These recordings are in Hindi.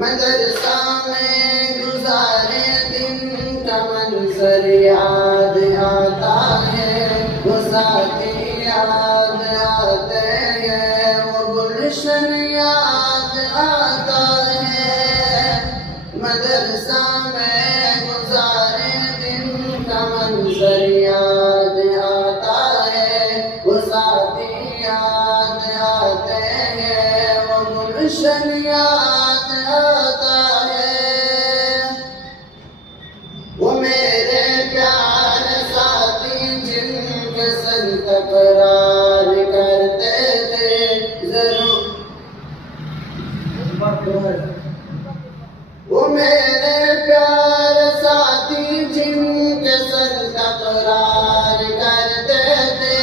मदरसा में गुजारे दिन का मंजर याद आता है, वो साथी याद आते हैं, वो गुलशन याद आता है। मदरसा में गुजारे दिन का मंजर याद आता है, वो साथी याद आते हैं, वो गुलशन याद आता है। वो मेरे प्यार साथी जिनके संग तकरार करते थे जरूर, वो मेरे प्यार साथी जिनके संग तकरार करते थे,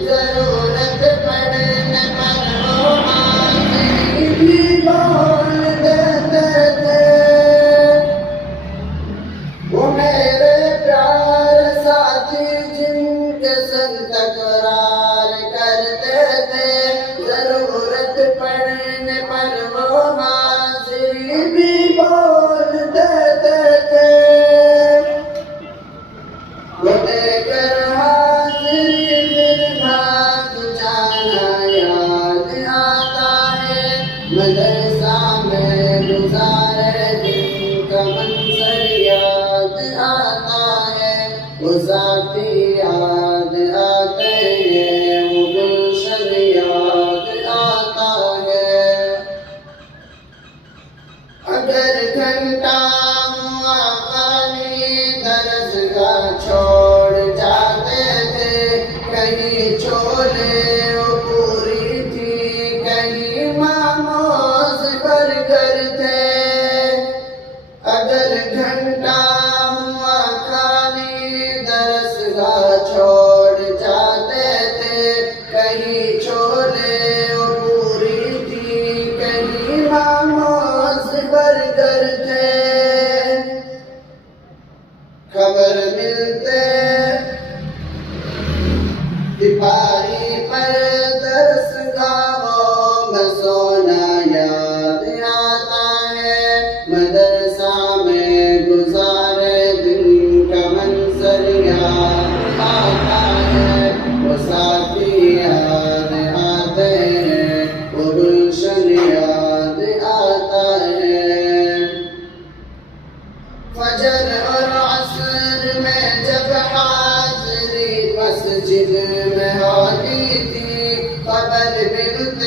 जरूरत पड़ने पर वो हाजिरी भी बोल देते थे। वो मेरे प्यार साथी जिनके संग तकरार करते थे, जरूरत पड़ने पर वो हाजिरी भी बोल देते थे। वो देकर हाजिरी फिर भाग जाना याद आता है, मदरसा में गुजारे दिन का मंजर याद आता है, वो साथी याद आते हैं, वो गुलशन याद आता है। अगर घंटा हुआ खाली दरसगाह छोड़ जाते थे, कहीं छोले वो पूरी थी, कहीं मोमोज बर्गर थे। अगर घंटा हुआ खाली दरसगाह छोड़ जाते थे, कहीं छोले वो पूरी थी, कहीं मोमोज बर्गर थे। खबर मिलते सिपाही पर दरसगाहों में सोना याद आता है, मदरसा में गुजारे दिन का मंजर याद आता है, वो साथी याद आते हैं, वो गुलशन याद आता है। फजर और असर में जब हाज़िरी मस्जिद में होती थी, खबर मिलती